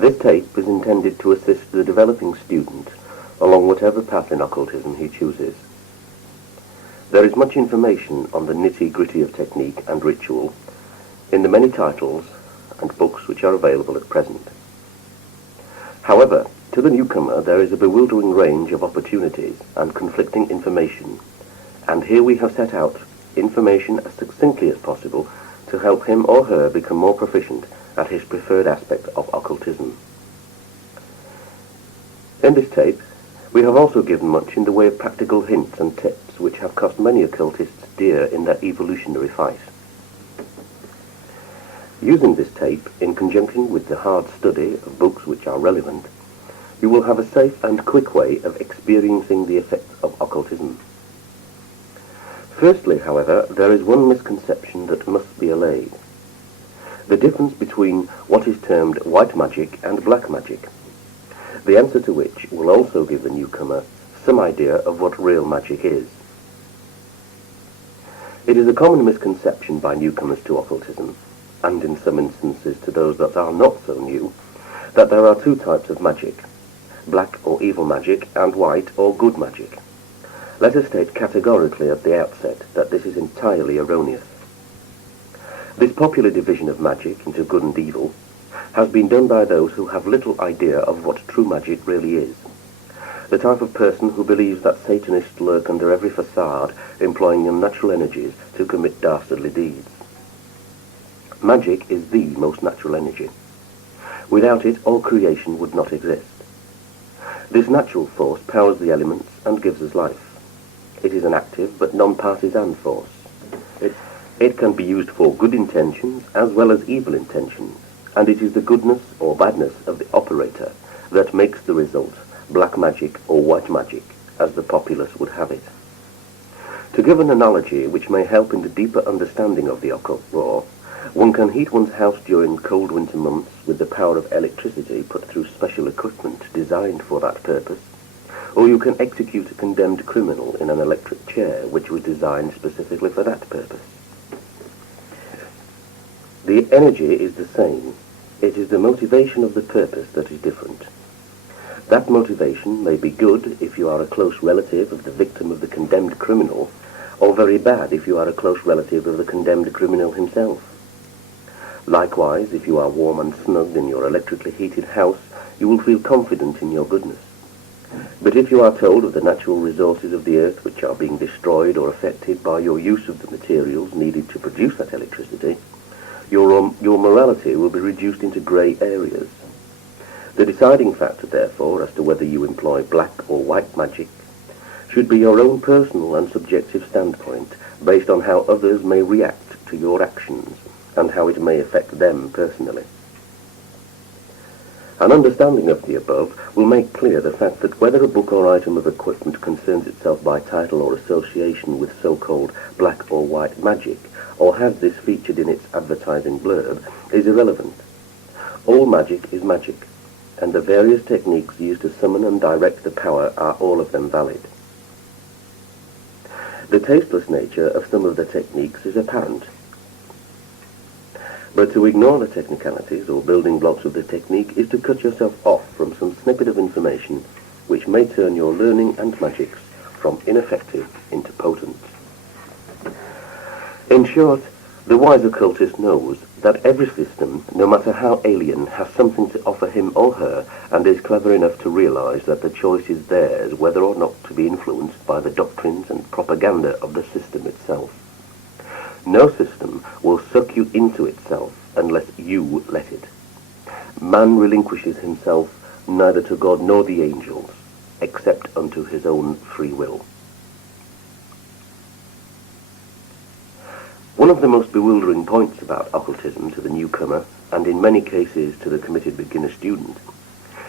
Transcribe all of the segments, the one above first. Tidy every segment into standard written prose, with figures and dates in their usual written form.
This tape is intended to assist the developing student along whatever path in occultism he chooses. There is much information on the nitty-gritty of technique and ritual in the many titles and books which are available at present. However, to the newcomer there is a bewildering range of opportunities and conflicting information, and here we have set out information as succinctly as possible to help him or her become more proficient at his preferred aspect of occultism. In this tape, we have also given much in the way of practical hints and tips which have cost many occultists dear in their evolutionary fight. Using this tape in conjunction with the hard study of books which are relevant, you will have a safe and quick way of experiencing the effects of occultism. Firstly, however, there is one misconception that must be allayed: the difference between what is termed white magic and black magic, the answer to which will also give the newcomer some idea of what real magic is. It is a common misconception by newcomers to occultism, and in some instances to those that are not so new, that there are two types of magic: black or evil magic and white or good magic. Let us state categorically at the outset that this is entirely erroneous. This popular division of magic into good and evil has been done by those who have little idea of what true magic really is, the type of person who believes that Satanists lurk under every facade, employing unnatural energies to commit dastardly deeds. Magic is the most natural energy. Without it, all creation would not exist. This natural force powers the elements and gives us life. It is an active but non-partisan force. It can be used for good intentions as well as evil intentions, and it is the goodness or badness of the operator that makes the result black magic or white magic, as the populace would have it. To give an analogy which may help in the deeper understanding of the occult law, one can heat one's house during cold winter months with the power of electricity put through special equipment designed for that purpose, or you can execute a condemned criminal in an electric chair which was designed specifically for that purpose. The energy is the same. It is the motivation of the purpose that is different. That motivation may be good if you are a close relative of the victim of the condemned criminal, or very bad if you are a close relative of the condemned criminal himself. Likewise, if you are warm and snug in your electrically heated house, you will feel confident in your goodness. But if you are told of the natural resources of the earth which are being destroyed or affected by your use of the materials needed to produce that electricity, your morality will be reduced into grey areas. The deciding factor, therefore, as to whether you employ black or white magic should be your own personal and subjective standpoint, based on how others may react to your actions and how it may affect them personally. An understanding of the above will make clear the fact that whether a book or item of equipment concerns itself by title or association with so-called black or white magic, or has this featured in its advertising blurb, is irrelevant. All magic is magic, and the various techniques used to summon and direct the power are all of them valid. The tasteless nature of some of the techniques is apparent, but to ignore the technicalities or building blocks of the technique is to cut yourself off from some snippet of information which may turn your learning and magics from ineffective into potent. In short, the wise occultist knows that every system, no matter how alien, has something to offer him or her, and is clever enough to realize that the choice is theirs whether or not to be influenced by the doctrines and propaganda of the system itself. No system will suck you into itself unless you let it. Man relinquishes himself neither to God nor the angels, except unto his own free will. One of the most bewildering points about occultism to the newcomer, and in many cases to the committed beginner student,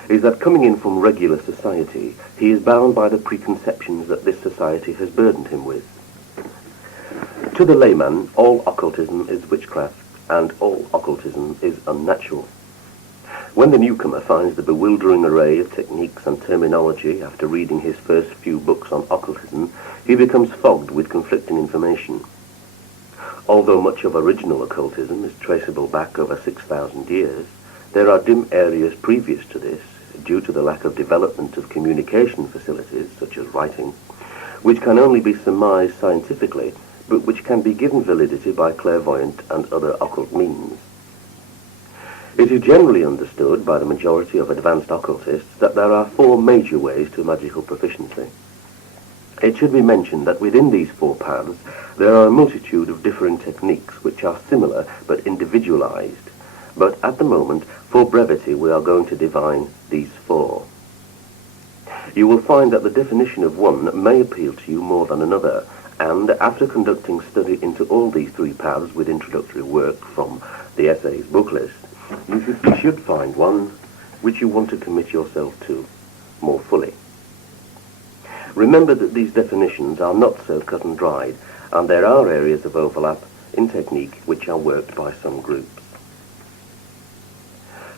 is that coming in from regular society, he is bound by the preconceptions that this society has burdened him with. To the layman, all occultism is witchcraft, and all occultism is unnatural. When the newcomer finds the bewildering array of techniques and terminology after reading his first few books on occultism, he becomes fogged with conflicting information. Although much of original occultism is traceable back over 6,000 years, There are dim areas previous to this, due to the lack of development of communication facilities, such as writing, which can only be surmised scientifically, but which can be given validity by clairvoyant and other occult means. It is generally understood by the majority of advanced occultists that there are 4 major ways to magical proficiency. It should be mentioned that within these 4 paths there are a multitude of differing techniques which are similar but individualized, but at the moment, for brevity, we are going to define these 4. You will find that the definition of one may appeal to you more than another, and after conducting study into all these 3 paths with introductory work from the essays book list, you should find one which you want to commit yourself to more fully. Remember that these definitions are not so cut and dried, and there are areas of overlap in technique which are worked by some groups.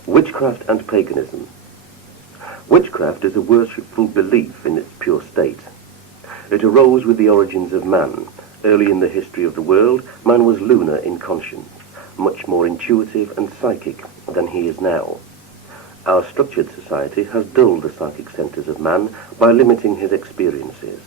Witchcraft and paganism. Witchcraft is a worshipful belief in its pure state. It arose with the origins of man. Early in the history of the world, man was lunar in conscience, much more intuitive and psychic than he is now. Our structured society has dulled the psychic centers of man by limiting his experiences.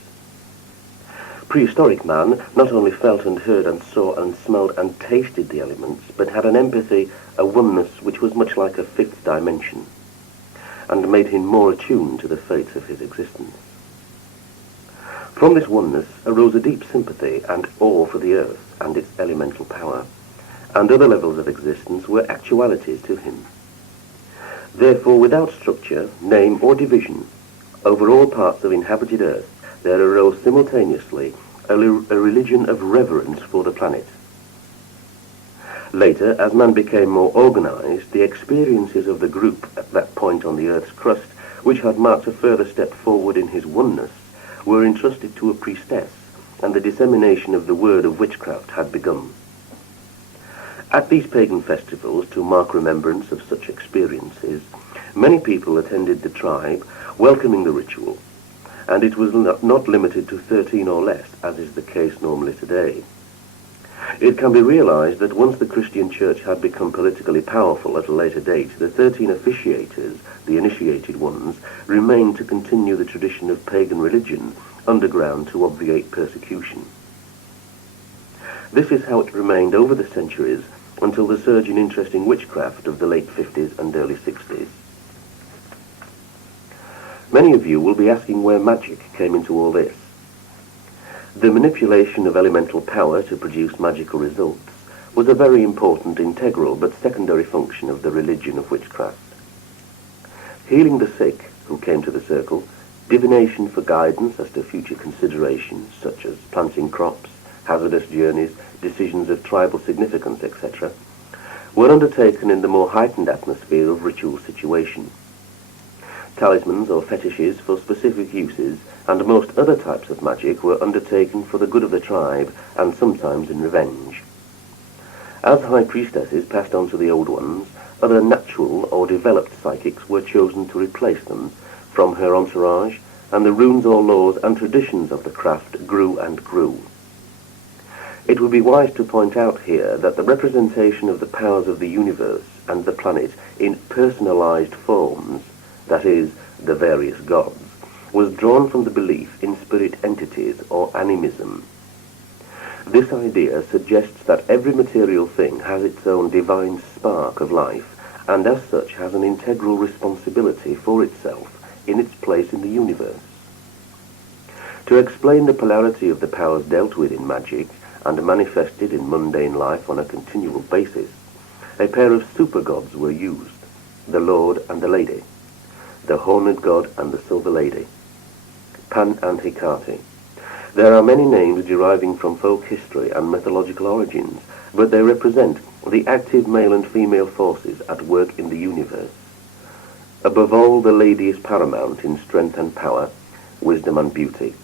Prehistoric man not only felt and heard and saw and smelled and tasted the elements, but had an empathy, a oneness which was much like a 5th dimension, and made him more attuned to the fates of his existence. From this oneness arose a deep sympathy and awe for the earth and its elemental power, and other levels of existence were actualities to him. Therefore, without structure, name, or division, over all parts of inhabited earth, there arose simultaneously a religion of reverence for the planet. Later, as man became more organized, the experiences of the group at that point on the earth's crust, which had marked a further step forward in his oneness, were entrusted to a priestess, and the dissemination of the word of witchcraft had begun. At these pagan festivals, to mark remembrance of such experiences, many people attended the tribe, welcoming the ritual, and it was not limited to 13 or less, as is the case normally today. It can be realized that once the Christian Church had become politically powerful at a later date, the 13 officiators, the initiated ones, remained to continue the tradition of pagan religion underground to obviate persecution. This is how it remained over the centuries until the surge in interest in witchcraft of the late 50s and early 60s. Many of you will be asking where magic came into all this. The manipulation of elemental power to produce magical results was a very important integral but secondary function of the religion of witchcraft. Healing the sick who came to the circle, divination for guidance as to future considerations such as planting crops, hazardous journeys, decisions of tribal significance, etc., were undertaken in the more heightened atmosphere of ritual situation. Talismans or fetishes for specific uses and most other types of magic were undertaken for the good of the tribe and sometimes in revenge. As high priestesses passed on to the old ones, other natural or developed psychics were chosen to replace them from her entourage, and the runes or laws and traditions of the craft grew and grew. It would be wise to point out here that the representation of the powers of the universe and the planet in personalized forms, that is, the various gods, was drawn from the belief in spirit entities or animism. This idea suggests that every material thing has its own divine spark of life, and as such has an integral responsibility for itself in its place in the universe. To explain the polarity of the powers dealt with in magic and manifested in mundane life on a continual basis, a pair of super-gods were used, the Lord and the Lady, the Horned God and the Silver Lady, Pan and Hecate. There are many names deriving from folk history and mythological origins, but they represent the active male and female forces at work in the universe. Above all, the lady is paramount in strength and power, wisdom and beauty.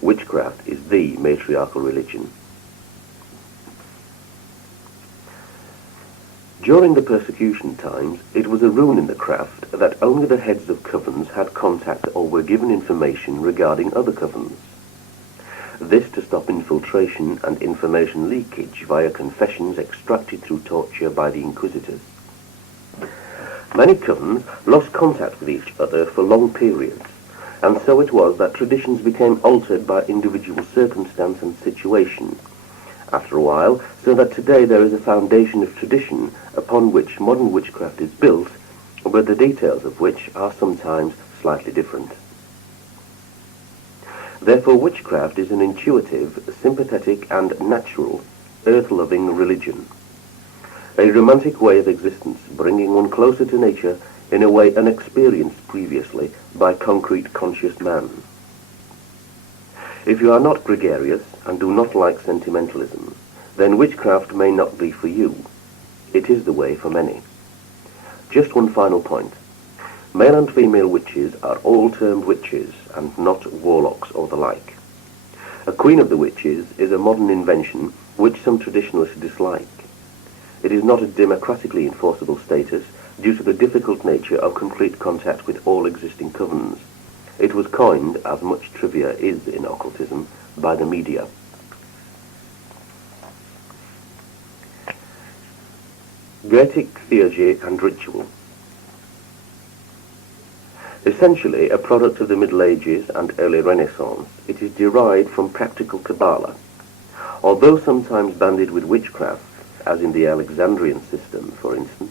Witchcraft is the matriarchal religion. During the persecution times, it was a rule in the craft that only the heads of covens had contact or were given information regarding other covens. This to stop infiltration and information leakage via confessions extracted through torture by the inquisitors. Many covens lost contact with each other for long periods, and so it was that traditions became altered by individual circumstance and situation, after a while, so that today there is a foundation of tradition upon which modern witchcraft is built, but the details of which are sometimes slightly different. Therefore, witchcraft is an intuitive, sympathetic, and natural, earth-loving religion. A romantic way of existence, bringing one closer to nature in a way unexperienced previously by concrete conscious man. If you are not gregarious and do not like sentimentalism, then witchcraft may not be for you. It is the way for many. Just one final point. Male and female witches are all termed witches and not warlocks or the like. A queen of the witches is a modern invention which some traditionalists dislike. It is not a democratically enforceable status due to the difficult nature of complete contact with all existing covens. It was coined, as much trivia is in occultism, by the media. Goetic theurgy and ritual. Essentially a product of the Middle Ages and early Renaissance, it is derived from practical Kabbalah. Although sometimes banded with witchcraft, as in the Alexandrian system, for instance,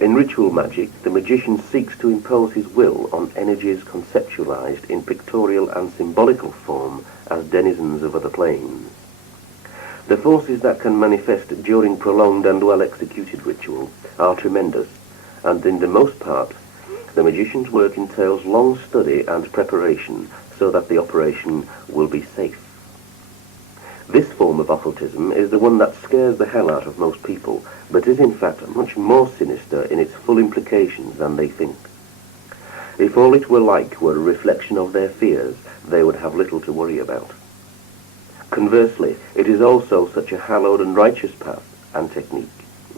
in ritual magic, the magician seeks to impose his will on energies conceptualized in pictorial and symbolical form as denizens of other planes. The forces that can manifest during prolonged and well-executed ritual are tremendous, and in the most part, the magician's work entails long study and preparation so that the operation will be safe. This form of occultism is the one that scares the hell out of most people, but is in fact much more sinister in its full implications than they think. If all it were like were a reflection of their fears, they would have little to worry about. Conversely, it is also such a hallowed and righteous path and technique,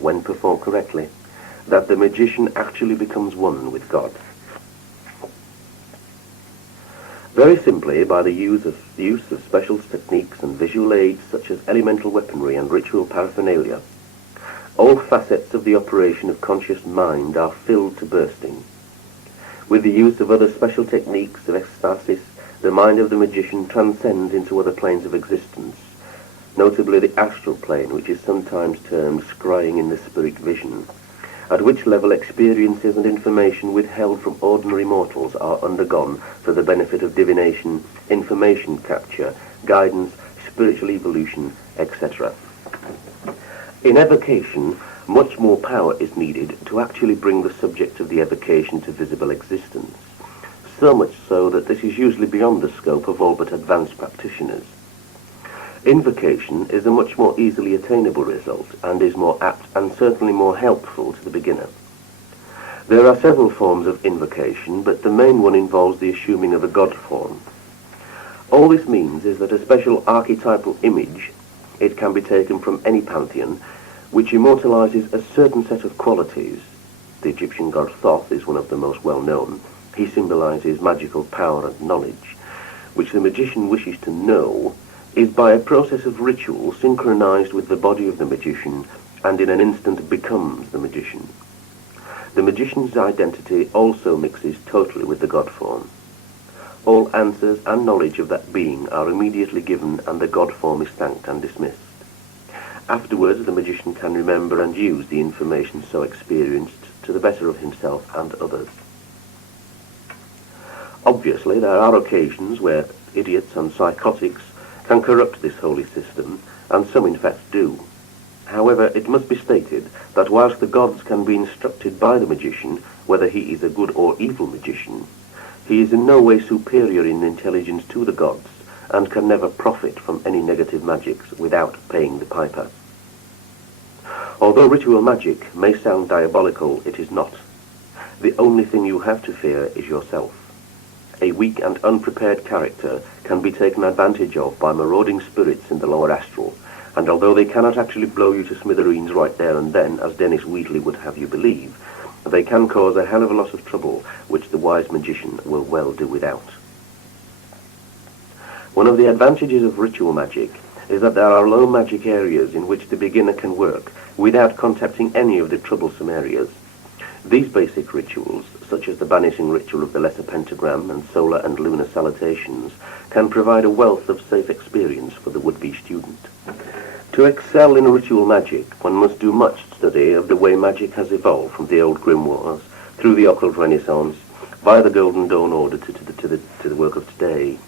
when performed correctly, that the magician actually becomes one with God. Very simply, by the use of special techniques and visual aids such as elemental weaponry and ritual paraphernalia, all facets of the operation of conscious mind are filled to bursting. With the use of other special techniques of ecstasis, the mind of the magician transcends into other planes of existence, notably the astral plane, which is sometimes termed scrying in the spirit vision, at which level experiences and information withheld from ordinary mortals are undergone for the benefit of divination, information capture, guidance, spiritual evolution, etc. In evocation, much more power is needed to actually bring the subject of the evocation to visible existence, so much so that this is usually beyond the scope of all but advanced practitioners. Invocation is a much more easily attainable result and is more apt and certainly more helpful to the beginner. There are several forms of invocation, but the main one involves the assuming of a god form. All this means is that a special archetypal image, it can be taken from any pantheon, which immortalizes a certain set of qualities. The Egyptian god Thoth is one of the most well-known. He symbolizes magical power and knowledge, which the magician wishes to know, is by a process of ritual synchronized with the body of the magician and in an instant becomes the magician. The magician's identity also mixes totally with the god form. All answers and knowledge of that being are immediately given and the god form is thanked and dismissed. Afterwards, the magician can remember and use the information so experienced to the better of himself and others. Obviously, there are occasions where idiots and psychotics can corrupt this holy system, and some in fact do. However, it must be stated that whilst the gods can be instructed by the magician, whether he is a good or evil magician, he is in no way superior in intelligence to the gods, and can never profit from any negative magics without paying the piper. Although ritual magic may sound diabolical, it is not. The only thing you have to fear is yourself. A weak and unprepared character can be taken advantage of by marauding spirits in the lower astral, and although they cannot actually blow you to smithereens right there and then, as Dennis Wheatley would have you believe, they can cause a hell of a lot of trouble, which the wise magician will well do without. One of the advantages of ritual magic is that there are low magic areas in which the beginner can work without contacting any of the troublesome areas. These basic rituals, such as the banishing ritual of the lesser pentagram and solar and lunar salutations, can provide a wealth of safe experience for the would-be student. To excel in ritual magic, one must do much study of the way magic has evolved from the old grimoires, through the occult renaissance, via the Golden Dawn order to the work of today.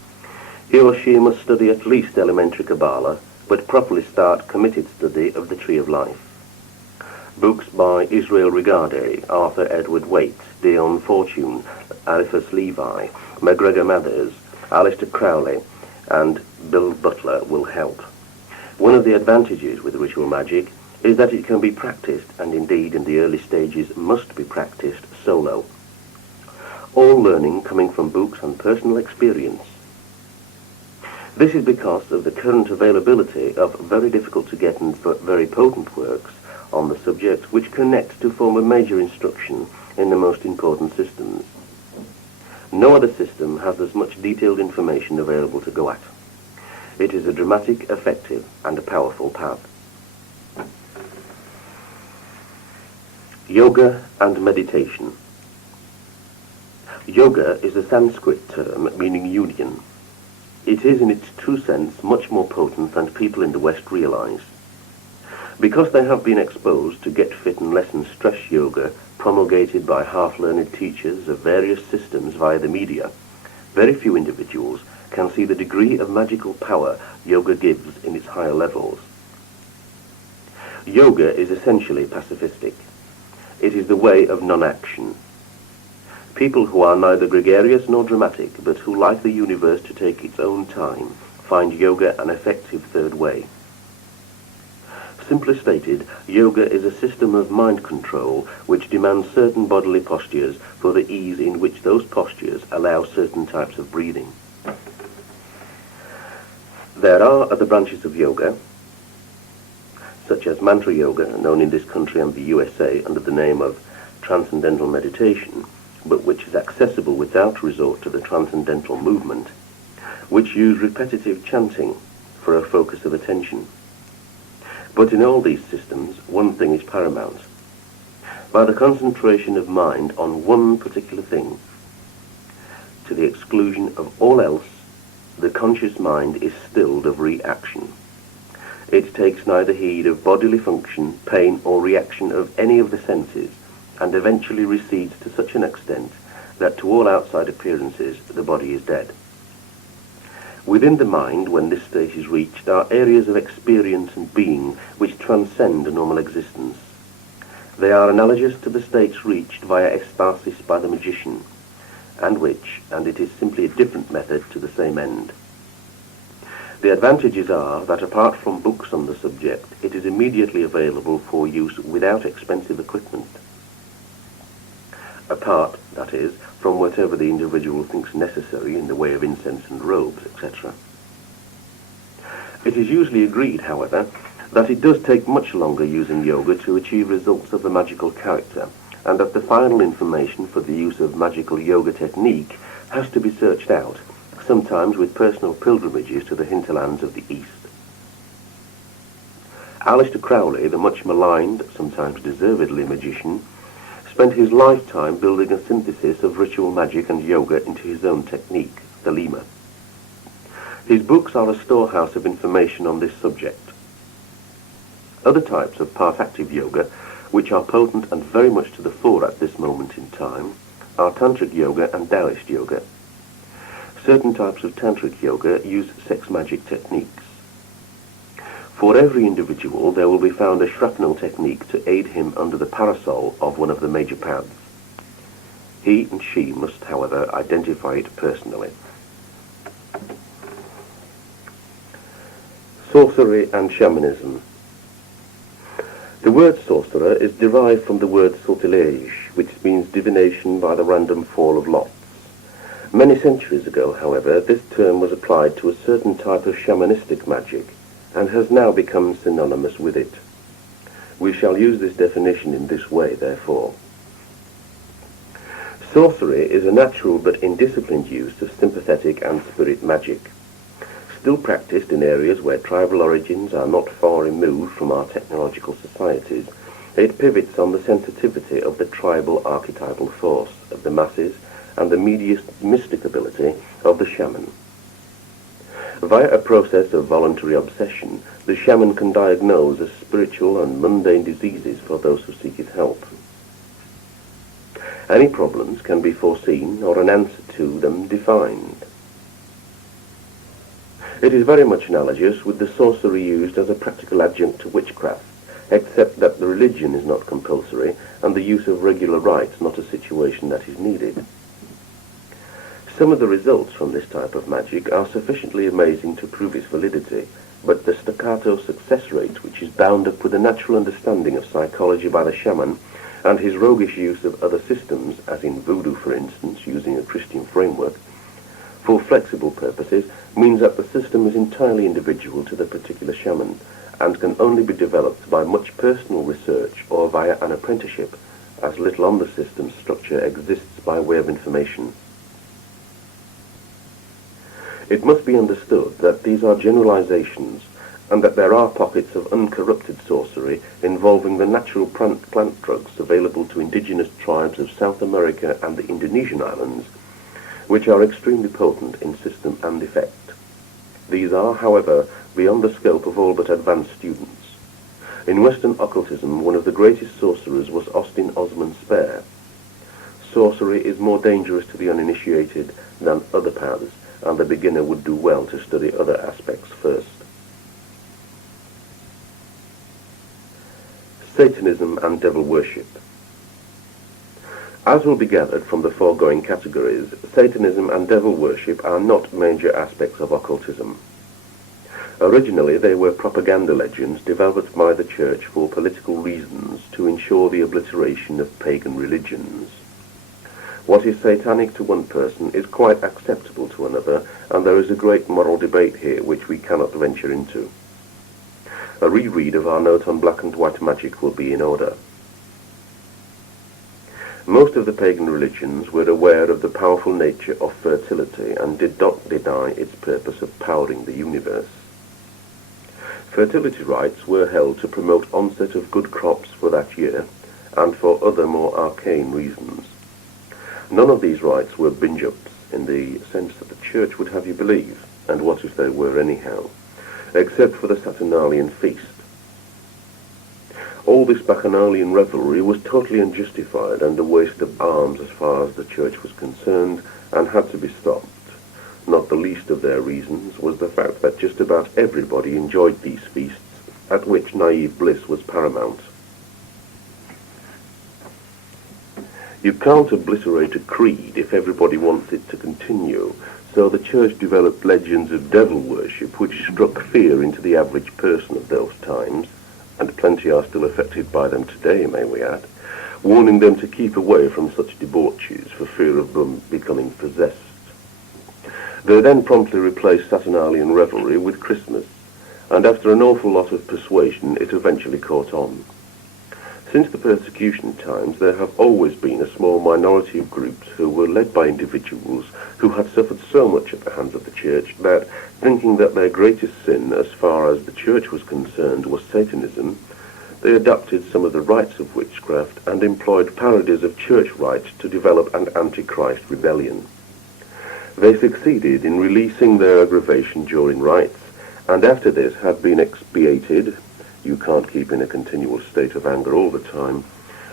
He or she must study at least elementary Kabbalah, but properly start committed study of the Tree of Life. Books by Israel Regardie, Arthur Edward Waite, Dion Fortune, Eliphas Levi, MacGregor Mathers, Aleister Crowley, and Bill Butler will help. One of the advantages with ritual magic is that it can be practiced, and indeed in the early stages must be practiced, solo. All learning coming from books and personal experience. This is because of the current availability of very difficult to get and very potent works on the subject which connect to form a major instruction in the most important systems. No other system has as much detailed information available to go at. It is a dramatic, effective, and a powerful path. Yoga and meditation. Yoga is a Sanskrit term meaning union. It is in its true sense much more potent than people in the West realize. Because they have been exposed to get fit and lessen stress yoga promulgated by half-learned teachers of various systems via the media, very few individuals can see the degree of magical power yoga gives in its higher levels. Yoga is essentially pacifistic. It is the way of non-action. People who are neither gregarious nor dramatic, but who like the universe to take its own time, find yoga an effective third way. Simply stated, yoga is a system of mind control which demands certain bodily postures for the ease in which those postures allow certain types of breathing. There are other branches of yoga, such as mantra yoga, known in this country and the USA under the name of transcendental meditation, but which is accessible without resort to the transcendental movement, which use repetitive chanting for a focus of attention. But in all these systems, one thing is paramount. By the concentration of mind on one particular thing, to the exclusion of all else, the conscious mind is stilled of reaction. It takes neither heed of bodily function, pain, or reaction of any of the senses, and eventually recedes to such an extent that to all outside appearances the body is dead. Within the mind, when this state is reached, are areas of experience and being which transcend normal existence. They are analogous to the states reached via ecstasis by the magician, and it is simply a different method to the same end. The advantages are that apart from books on the subject, it is immediately available for use without expensive equipment. Apart, that is, from whatever the individual thinks necessary in the way of incense and robes, etc. It is usually agreed, however, that it does take much longer using yoga to achieve results of a magical character, and that the final information for the use of magical yoga technique has to be searched out, sometimes with personal pilgrimages to the hinterlands of the East. Aleister Crowley, the much maligned, sometimes deservedly magician, spent his lifetime building a synthesis of ritual magic and yoga into his own technique, the Lema. His books are a storehouse of information on this subject. Other types of part-active yoga, which are potent and very much to the fore at this moment in time, are Tantric yoga and Taoist yoga. Certain types of Tantric yoga use sex magic techniques. For every individual, there will be found a shrapnel technique to aid him under the parasol of one of the major paths. He and she must, however, identify it personally. Sorcery and shamanism. The word sorcerer is derived from the word sortilège, which means divination by the random fall of lots. Many centuries ago, however, this term was applied to a certain type of shamanistic magic, and has now become synonymous with it. We shall use this definition in this way, therefore. Sorcery is a natural but indisciplined use of sympathetic and spirit magic, still practiced in areas where tribal origins are not far removed from our technological societies, It pivots on the sensitivity of the tribal archetypal force of the masses and the mystic ability of the shaman. Via a process of voluntary obsession, the shaman can diagnose as spiritual and mundane diseases for those who seek his help. Any problems can be foreseen or an answer to them defined. It is very much analogous with the sorcery used as a practical adjunct to witchcraft, except that the religion is not compulsory and the use of regular rites not a situation that is needed. Some of the results from this type of magic are sufficiently amazing to prove its validity, but the staccato success rate, which is bound up with a natural understanding of psychology by the shaman, and his roguish use of other systems, as in voodoo for instance, using a Christian framework, for flexible purposes, means that the system is entirely individual to the particular shaman, and can only be developed by much personal research or via an apprenticeship, as little on the system's structure exists by way of information. It must be understood that these are generalizations, and that there are pockets of uncorrupted sorcery involving the natural plant drugs available to indigenous tribes of South America and the Indonesian islands, which are extremely potent in system and effect. These are, however, beyond the scope of all but advanced students. In Western occultism, one of the greatest sorcerers was Austin Osman Spare. Sorcery is more dangerous to the uninitiated than other paths, and the beginner would do well to study other aspects first. Satanism and devil worship. As will be gathered from the foregoing categories, Satanism and devil worship are not major aspects of occultism. Originally, they were propaganda legends developed by the Church for political reasons to ensure the obliteration of pagan religions. What is satanic to one person is quite acceptable to another, and there is a great moral debate here which we cannot venture into. A reread of our note on black and white magic will be in order. Most of the pagan religions were aware of the powerful nature of fertility and did not deny its purpose of powering the universe. Fertility rites were held to promote onset of good crops for that year, and for other more arcane reasons. None of these rites were binge-ups in the sense that the Church would have you believe, and what if they were anyhow, except for the Saturnalian feast. All this bacchanalian revelry was totally unjustified and a waste of arms as far as the Church was concerned, and had to be stopped. Not the least of their reasons was the fact that just about everybody enjoyed these feasts, at which naive bliss was paramount. You can't obliterate a creed if everybody wants it to continue, so the Church developed legends of devil worship which struck fear into the average person of those times, and plenty are still affected by them today, may we add, warning them to keep away from such debauches for fear of them becoming possessed. They then promptly replaced Saturnalian revelry with Christmas, and after an awful lot of persuasion it eventually caught on. Since the persecution times, there have always been a small minority of groups who were led by individuals who had suffered so much at the hands of the Church that, thinking that their greatest sin as far as the Church was concerned was Satanism, they adopted some of the rites of witchcraft and employed parodies of church rites to develop an antichrist rebellion. They succeeded in releasing their aggravation during rites, and after this had been expiated, you can't keep in a continual state of anger all the time,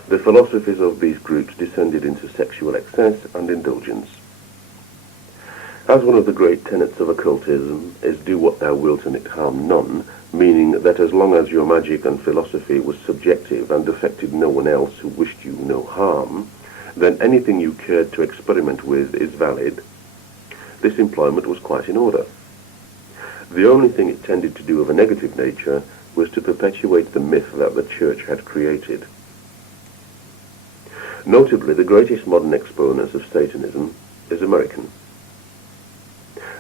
the philosophies of these groups descended into sexual excess and indulgence. As one of the great tenets of occultism is do what thou wilt and it harm none, meaning that as long as your magic and philosophy was subjective and affected no one else who wished you no harm, then anything you cared to experiment with is valid, this employment was quite in order. The only thing it tended to do of a negative nature was to perpetuate the myth that the Church had created. Notably, the greatest modern exponent of Satanism is American.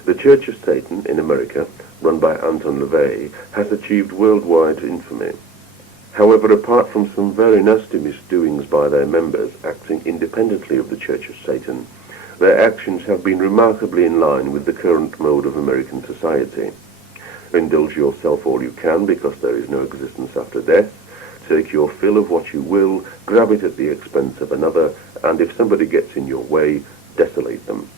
The Church of Satan in America, run by Anton LaVey, has achieved worldwide infamy. However, apart from some very nasty misdoings by their members acting independently of the Church of Satan, their actions have been remarkably in line with the current mode of American society. Indulge yourself all you can because there is no existence after death. take your fill of what you will, grab it at the expense of another, and if somebody gets in your way, desolate them.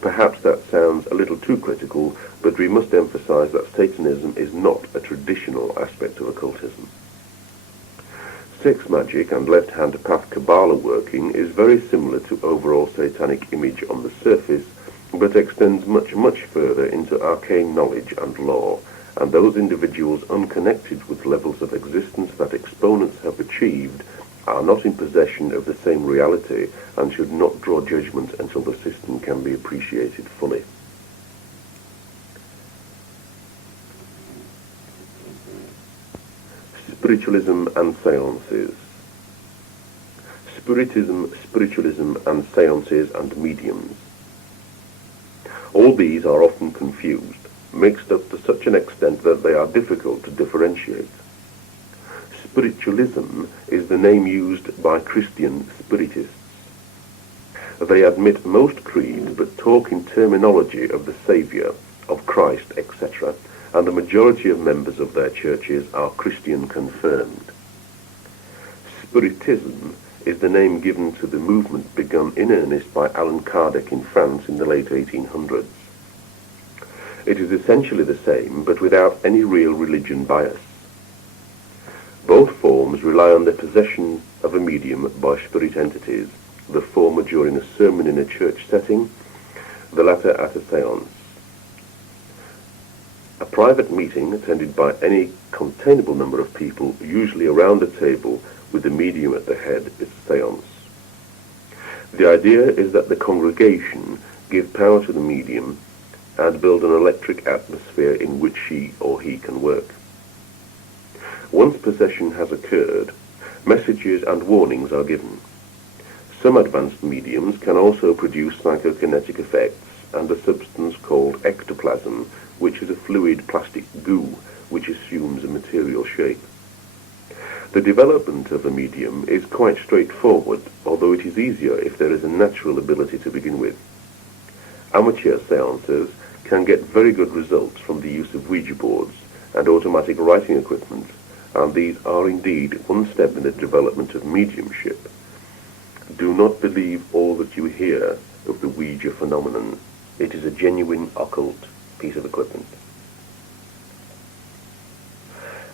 Perhaps that sounds a little too critical, but we must emphasize that Satanism is not a traditional aspect of occultism. Sex magic and left-hand path Kabbalah working is very similar to overall satanic image on the surface, but extends much, much further into arcane knowledge and law, and those individuals unconnected with levels of existence that exponents have achieved are not in possession of the same reality and should not draw judgment until the system can be appreciated fully. Spiritualism and seances. Spiritism, spiritualism, and seances and mediums. All these are often confused, mixed up to such an extent that they are difficult to differentiate. Spiritualism is the name used by Christian spiritists. They admit most creeds but talk in terminology of the Saviour, of Christ, etc., and the majority of members of their churches are Christian confirmed. Spiritism is the name given to the movement begun in earnest by Allan Kardec in France in the late 1800s. It is essentially the same, but without any real religion bias. Both forms rely on the possession of a medium by spirit entities, the former during a sermon in a church setting, the latter at a séance. A private meeting attended by any containable number of people, usually around a table with the medium at the head, is a séance. The idea is that the congregation give power to the medium and build an electric atmosphere in which she or he can work. Once possession has occurred, messages and warnings are given. Some advanced mediums can also produce psychokinetic effects, and a substance called ectoplasm, which is a fluid plastic goo which assumes a material shape. The development of a medium is quite straightforward, although it is easier if there is a natural ability to begin with. Amateur seancers can get very good results from the use of Ouija boards and automatic writing equipment, and these are indeed one step in the development of mediumship. Do not believe all that you hear of the Ouija phenomenon. It is a genuine occult piece of equipment.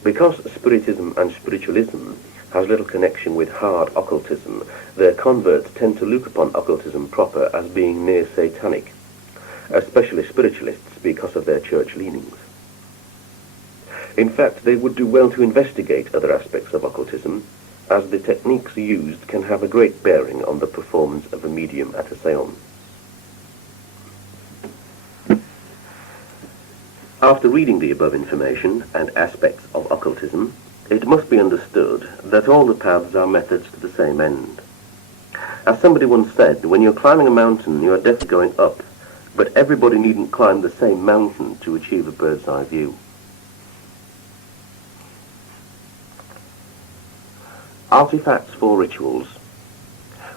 Because Spiritism and Spiritualism has little connection with hard occultism, their converts tend to look upon occultism proper as being near satanic, especially spiritualists because of their church leanings. In fact, they would do well to investigate other aspects of occultism, as the techniques used can have a great bearing on the performance of a medium at a séance. After reading the above information and aspects of occultism, it must be understood that all the paths are methods to the same end. As somebody once said, when you're climbing a mountain, you are definitely going up, but everybody needn't climb the same mountain to achieve a bird's eye view. Artifacts for rituals.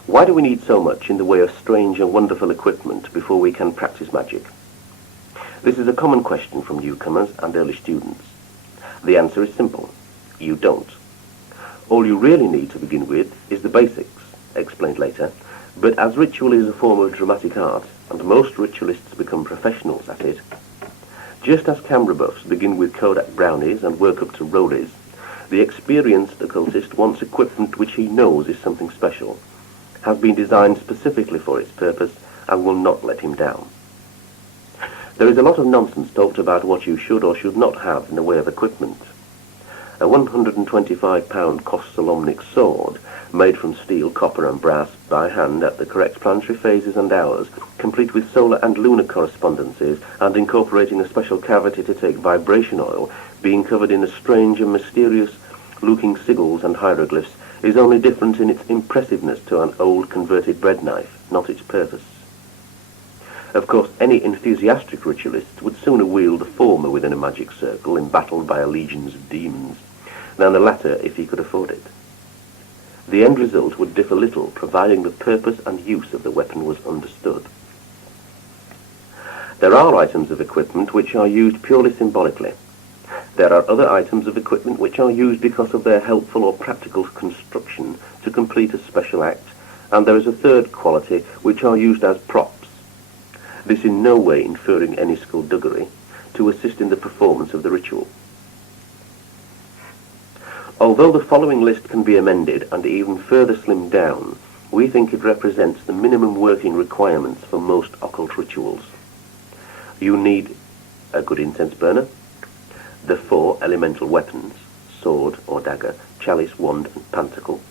Why do we need so much in the way of strange and wonderful equipment before we can practice magic? This is a common question from newcomers and early students. The answer is simple. You don't. All you really need to begin with is the basics, explained later, but as ritual is a form of dramatic art, and most ritualists become professionals at it, just as camera buffs begin with Kodak brownies and work up to rollies, the experienced occultist wants equipment which he knows is something special, has been designed specifically for its purpose, and will not let him down. There is a lot of nonsense talked about what you should or should not have in the way of equipment. A 125-pound Kost-Solomnik sword, made from steel, copper and brass, by hand at the correct planetary phases and hours, complete with solar and lunar correspondences, and incorporating a special cavity to take vibration oil, being covered in a strange and mysterious-looking sigils and hieroglyphs, is only different in its impressiveness to an old converted bread knife, not its purpose. Of course, any enthusiastic ritualist would sooner wield the former within a magic circle, embattled by legions of demons, than the latter if he could afford it. The end result would differ little, providing the purpose and use of the weapon was understood. There are items of equipment which are used purely symbolically. There are other items of equipment which are used because of their helpful or practical construction to complete a special act, and there is a third quality which are used as props. This in no way inferring any skullduggery to assist in the performance of the ritual. Although the following list can be amended and even further slimmed down, we think it represents the minimum working requirements for most occult rituals. You need a good incense burner, the 4 elemental weapons, sword or dagger, chalice, wand and pantacle,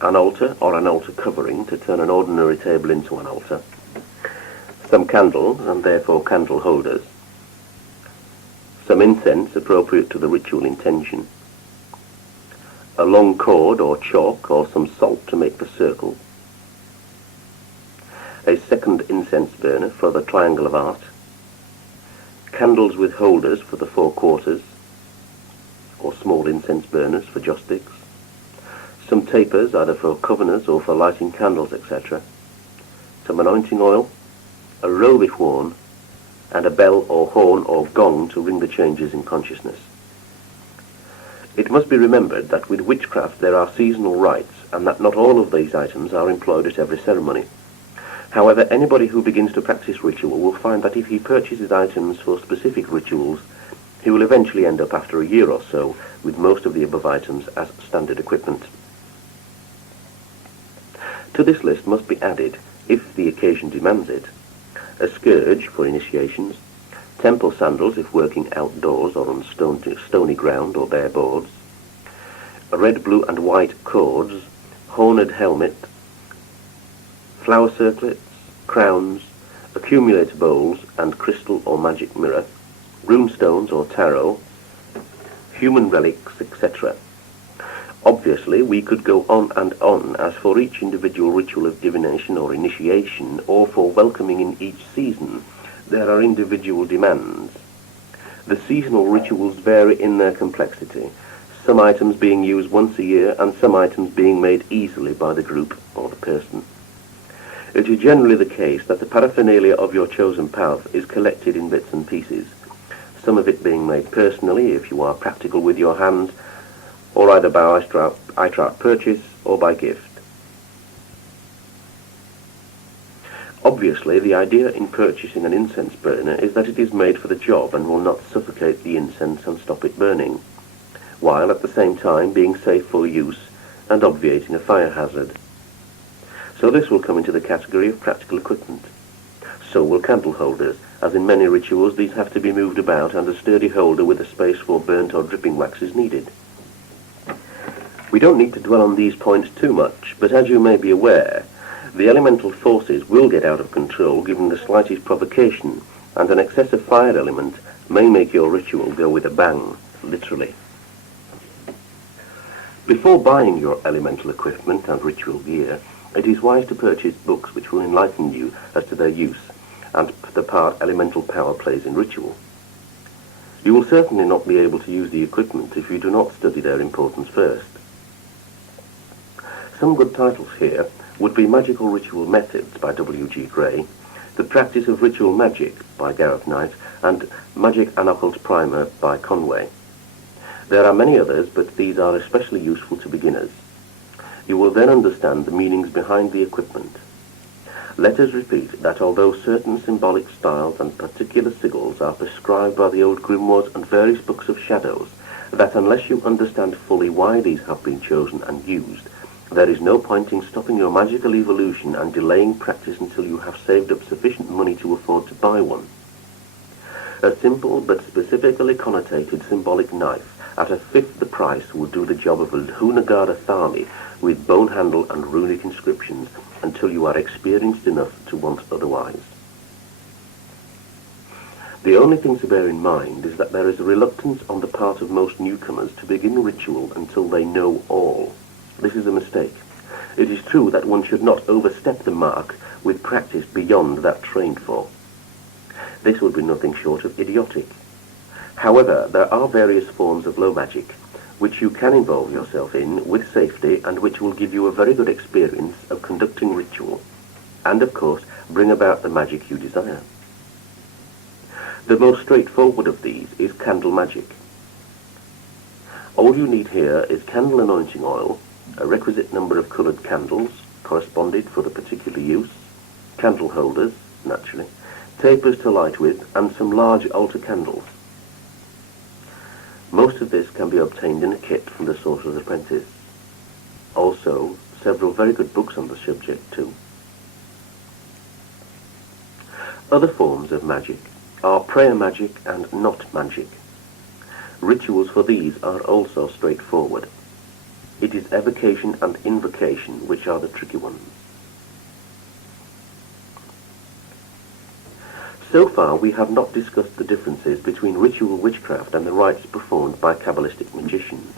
an altar or an altar covering to turn an ordinary table into an altar, some candles and therefore candle holders, some incense appropriate to the ritual intention, a long cord or chalk or some salt to make the circle, a second incense burner for the triangle of art, candles with holders for the 4 quarters, or small incense burners for joss sticks, some tapers either for covenants or for lighting candles, etc., some anointing oil, a robe if worn, and a bell or horn or gong to ring the changes in consciousness. It must be remembered that with witchcraft there are seasonal rites, and that not all of these items are employed at every ceremony. However, anybody who begins to practice ritual will find that if he purchases items for specific rituals, he will eventually end up after a year or so with most of the above items as standard equipment. To this list must be added, if the occasion demands it, a scourge for initiations, temple sandals if working outdoors or on stony ground or bare boards, red, blue and white cords, horned helmet, flower circlets, crowns, accumulator bowls and crystal or magic mirror, runestones or tarot, human relics, etc. Obviously, we could go on and on as for each individual ritual of divination or initiation, or for welcoming in each season, there are individual demands. The seasonal rituals vary in their complexity, some items being used once a year and some items being made easily by the group or the person. It is generally the case that the paraphernalia of your chosen path is collected in bits and pieces, some of it being made personally if you are practical with your hands, or either by eye trout purchase or by gift. Obviously, the idea in purchasing an incense burner is that it is made for the job and will not suffocate the incense and stop it burning, while at the same time being safe for use and obviating a fire hazard. So this will come into the category of practical equipment. So will candle holders, as in many rituals these have to be moved about and a sturdy holder with a space for burnt or dripping wax is needed. We don't need to dwell on these points too much, but as you may be aware, the elemental forces will get out of control given the slightest provocation, and an excessive fire element may make your ritual go with a bang, literally. Before buying your elemental equipment and ritual gear, it is wise to purchase books which will enlighten you as to their use and the part elemental power plays in ritual. You will certainly not be able to use the equipment if you do not study their importance first. Some good titles here would be Magical Ritual Methods by W.G. Gray, The Practice of Ritual Magic by Gareth Knight, and Magic and Occult Primer by Conway. There are many others, but these are especially useful to beginners. You will then understand the meanings behind the equipment. Let us repeat that although certain symbolic styles and particular sigils are prescribed by the old grimoires and various books of shadows, that unless you understand fully why these have been chosen and used, there is no point in stopping your magical evolution and delaying practice until you have saved up sufficient money to afford to buy one. A simple but specifically connotated symbolic knife at a fifth the price would do the job of a Hunagada Thali with bone handle and runic inscriptions until you are experienced enough to want otherwise. The only thing to bear in mind is that there is a reluctance on the part of most newcomers to begin ritual until they know all. This is a mistake. It is true that one should not overstep the mark with practice beyond that trained for. This would be nothing short of idiotic. However, there are various forms of low magic which you can involve yourself in with safety and which will give you a very good experience of conducting ritual and, of course, bring about the magic you desire. The most straightforward of these is candle magic. All you need here is candle anointing oil, a requisite number of coloured candles, corresponded for the particular use, candle holders, naturally, tapers to light with, and some large altar candles. Most of this can be obtained in a kit from the Sorcerer's Apprentice. Also, several very good books on the subject too. Other forms of magic are prayer magic and not magic. Rituals for these are also straightforward. It is evocation and invocation which are the tricky ones. So far we have not discussed the differences between ritual witchcraft and the rites performed by Kabbalistic magicians.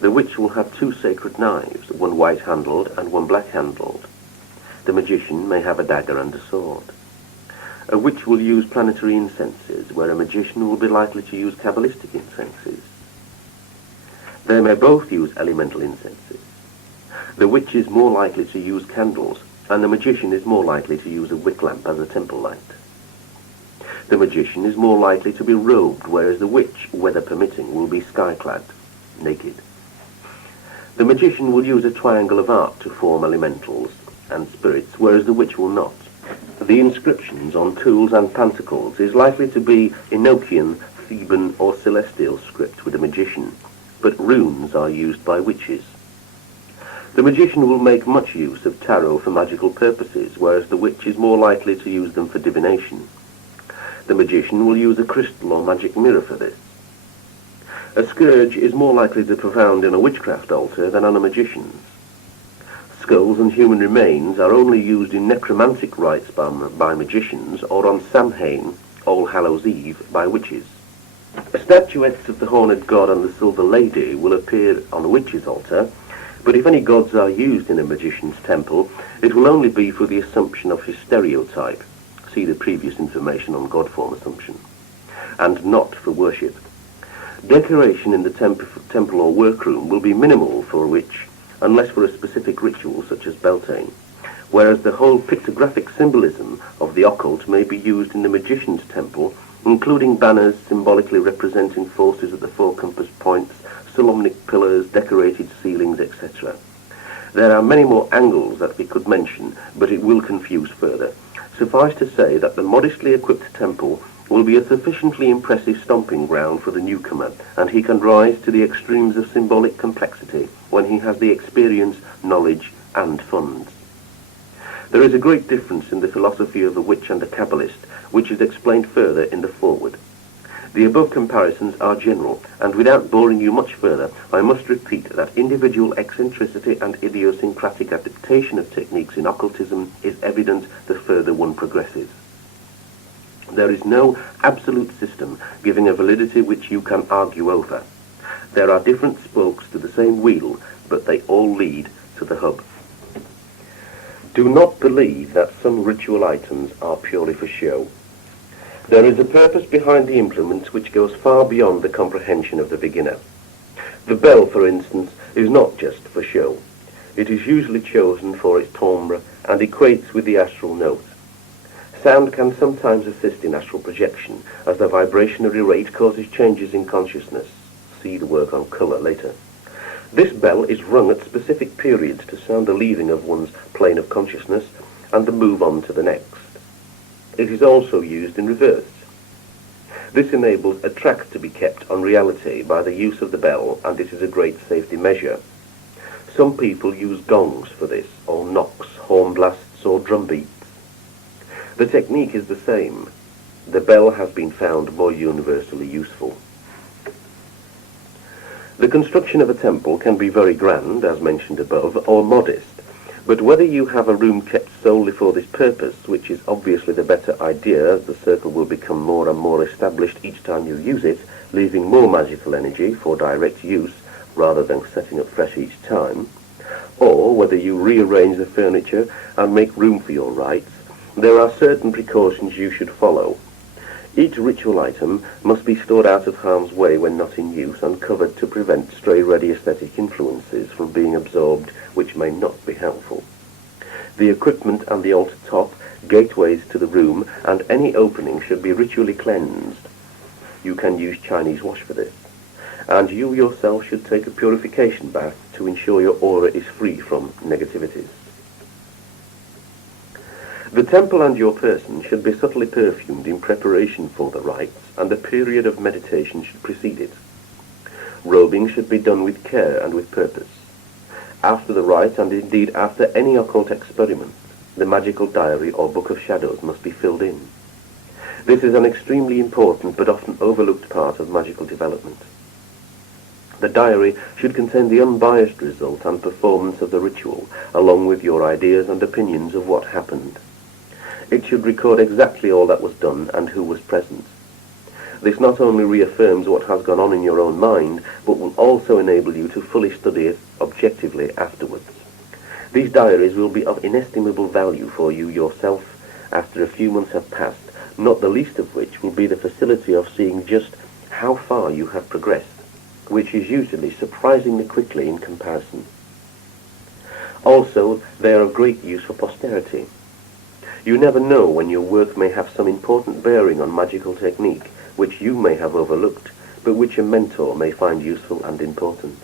The witch will have two sacred knives, one white-handled and one black-handled. The magician may have a dagger and a sword. A witch will use planetary incenses, where a magician will be likely to use Kabbalistic incenses. They may both use elemental incenses. The witch is more likely to use candles, and the magician is more likely to use a wick lamp as a temple light. The magician is more likely to be robed, whereas the witch, weather permitting, will be sky-clad, naked. The magician will use a triangle of art to form elementals and spirits, whereas the witch will not. The inscriptions on tools and pantacles is likely to be Enochian, Theban or Celestial script with a magician, but runes are used by witches. The magician will make much use of tarot for magical purposes, whereas the witch is more likely to use them for divination. The magician will use a crystal or magic mirror for this. A scourge is more likely to be found in a witchcraft altar than on a magician's. Skulls and human remains are only used in necromantic rites by magicians, or on Samhain, All Hallows Eve, by witches. Statuettes of the Horned God and the Silver Lady will appear on a witch's altar, but if any gods are used in a magician's temple, it will only be for the assumption of his stereotype, see the previous information on god form assumption, and not for worship. Decoration in the temple or workroom will be minimal for a witch, unless for a specific ritual such as Beltane, whereas the whole pictographic symbolism of the occult may be used in the magician's temple, including banners symbolically representing forces at the four compass points, Solomonic pillars, decorated ceilings, etc. There are many more angles that we could mention, but it will confuse further. Suffice to say that the modestly equipped temple will be a sufficiently impressive stomping ground for the newcomer, and he can rise to the extremes of symbolic complexity when he has the experience, knowledge, and funds. There is a great difference in the philosophy of a witch and a Kabbalist, which is explained further in the foreword. The above comparisons are general, and without boring you much further, I must repeat that individual eccentricity and idiosyncratic adaptation of techniques in occultism is evident the further one progresses. There is no absolute system giving a validity which you can argue over. There are different spokes to the same wheel, but they all lead to the hub. Do not believe that some ritual items are purely for show. There is a purpose behind the implements which goes far beyond the comprehension of the beginner. The bell, for instance, is not just for show. It is usually chosen for its timbre and equates with the astral note. Sound can sometimes assist in astral projection, as the vibrationary rate causes changes in consciousness. See the work on colour later. This bell is rung at specific periods to sound the leaving of one's plane of consciousness and the move on to the next. It is also used in reverse. This enables a track to be kept on reality by the use of the bell, and it is a great safety measure. Some people use gongs for this, or knocks, horn blasts, or drum beats. The technique is the same. The bell has been found more universally useful. The construction of a temple can be very grand, as mentioned above, or modest, but whether you have a room kept solely for this purpose, which is obviously the better idea, as the circle will become more and more established each time you use it, leaving more magical energy for direct use rather than setting up fresh each time, or whether you rearrange the furniture and make room for your rites, there are certain precautions you should follow. Each ritual item must be stored out of harm's way when not in use and covered to prevent stray ready aesthetic influences from being absorbed which may not be helpful. The equipment and the altar top, gateways to the room, and any opening should be ritually cleansed. You can use Chinese wash for this. And you yourself should take a purification bath to ensure your aura is free from negativities. The temple and your person should be subtly perfumed in preparation for the rites, and a period of meditation should precede it. Robing should be done with care and with purpose. After the rite, and indeed after any occult experiment, the magical diary or book of shadows must be filled in. This is an extremely important but often overlooked part of magical development. The diary should contain the unbiased result and performance of the ritual, along with your ideas and opinions of what happened. It should record exactly all that was done and who was present. This not only reaffirms what has gone on in your own mind, but will also enable you to fully study it objectively afterwards. These diaries will be of inestimable value for you yourself after a few months have passed, not the least of which will be the facility of seeing just how far you have progressed, which is usually surprisingly quickly in comparison. Also, they are of great use for posterity. You never know when your work may have some important bearing on magical technique, which you may have overlooked, but which a mentor may find useful and important.